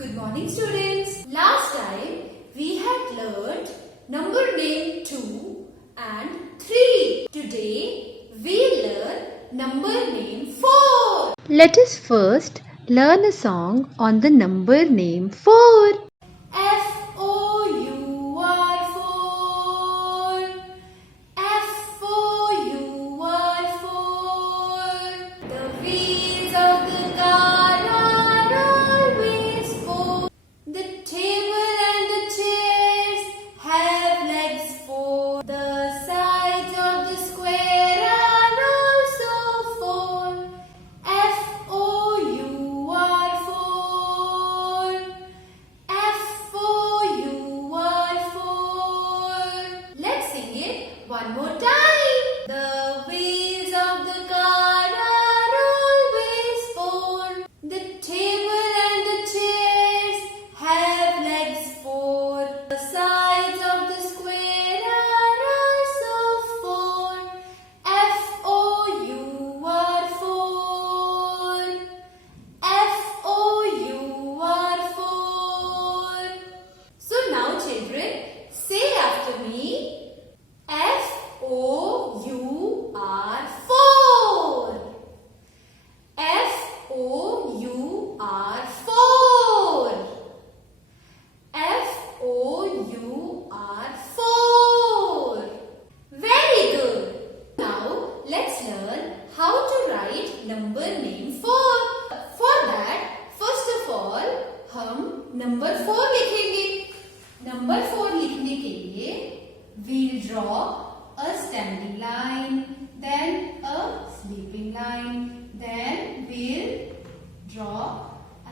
Good morning, students. Last time we had learned number name 2 and 3. Today we learn number name 4. Let us first learn a song on the number name 4. F-O-U-R 4. F-O-U-R 4. The wheels of the car are always 4. The table and the chairs have legs 4. The sides of the square are also 4. F-O-U-R 4. F-O-U-R 4. Let's sing it one more time. The wheels of the car are always 4. The table and the chairs have legs 4. The sides of the square are also 4. F-O-U-R 4. F-O-U-R 4. So now children, say after me. F-O-U-R 4. F-O-U-R 4. F-O-U-R 4. Very good. Now let's learn how to write number name 4. For that, first of all, हम number 4 लिखेंगे. Number 4 लिखने के लिए we'll draw a standing line, then a sleeping line, then we'll draw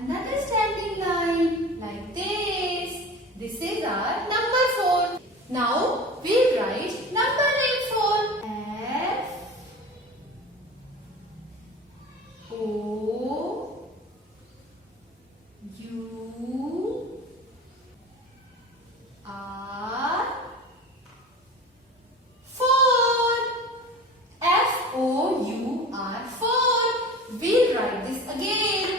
another standing line like this. This is our number 4. Now we'll write number name 4. F O U R 4. F-O-U-R 4. We'll write this again.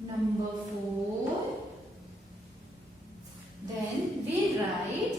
Number 4. Then we'll write